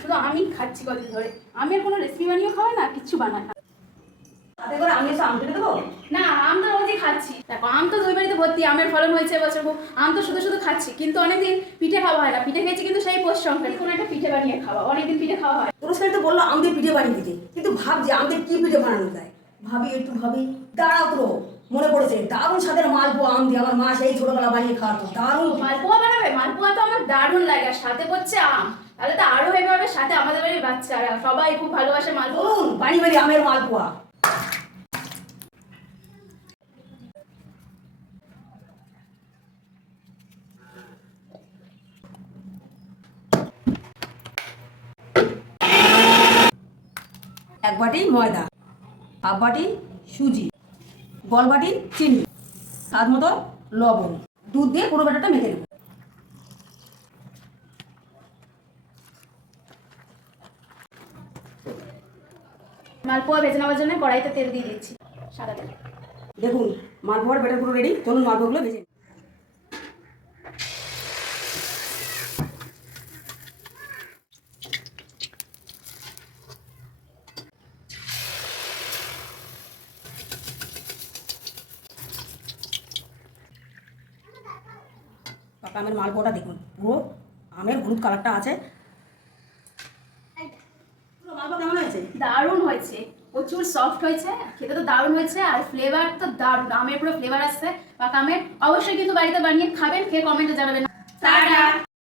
শুধু আমি খাচ্ছি কদিন ধরে। আমি আর কোনো রেসিপি বানিয়ে খাওয়াই না, কিচ্ছু বানাই না। তাতে করে আমি এসে আম কেটে দেবো? না, আম তো রোজই খাচ্ছি। দেখো, আম তো দুই বাড়িতে ভর্তি, আমের ফলন হয়েছে এবছর খুব। আম তো শুধু শুধু খাচ্ছি, কিন্তু অনেকদিন পিঠে খাওয়া হয় না। পিঠে খেয়েছি কিন্তু সেই পৌষ সংক্রান্তি, কোনো একটা পিঠে বানিয়ে খাওয়া। অনেকদিন পিঠে খাওয়া হয়। পুরস্কার তো বললো আম দিয়ে পিঠে বানিয়ে দিতে, কিন্তু ভাবছি আম দিয়ে কি পিঠে বানানো যায়। একটু ভাবি। দাঁড়াও তো, মনে পড়েছে দারুণ স্বাদের মালপোয়া আম দিয়ে আমার মা সেই ছোটবেলা বানিয়ে খাওয়াতো, দারুণ। মালপোয়া বানাবে? মালপোয়া তো আমার দারুণ লাগে, আর সাথে পড়ছে আম। তাহলে তো আরো হেভি হবে। সাথে আমাদের বাড়ির বাচ্চারা সবাই খুব ভালোবাসে মালপোয়া। বলুন, বাড়ি বাড়ি আমের মালপোয়া। এক বাটি ময়দা, হাফ বাটি সুজি, বল বাটি চিনি, স্বাদ মতো লবণ, দুধ দিয়ে পুরো ব্যাটারটা মেখে নেব। মালপোয়া ভেজে নেওয়ার জন্য কড়াইতে তেল দিয়ে দিচ্ছি, সাদা তেল। দেখুন মালপোয়ার ব্যাটার পুরো রেডি। চলুন মালপোয়াগুলো ভেজে নিই। পাকা আমের মালপোয়াটা দেখুন, পুরো আমের হলুদ কালারটা আছে। পুরো মালপোয়া কেমন হয়েছে? দারুণ হয়েছে, প্রচুর সফট হয়েছে, খেতে তো দারুণ হয়েছে। আর ফ্লেভার তো দারুণ, আমের পুরো ফ্লেভার আসছে পাকা আমের। অবশ্যই কিন্তু বাড়িতে বানিয়ে খাবেন, খেয়ে কমেন্টে জানাবেন। টাটা।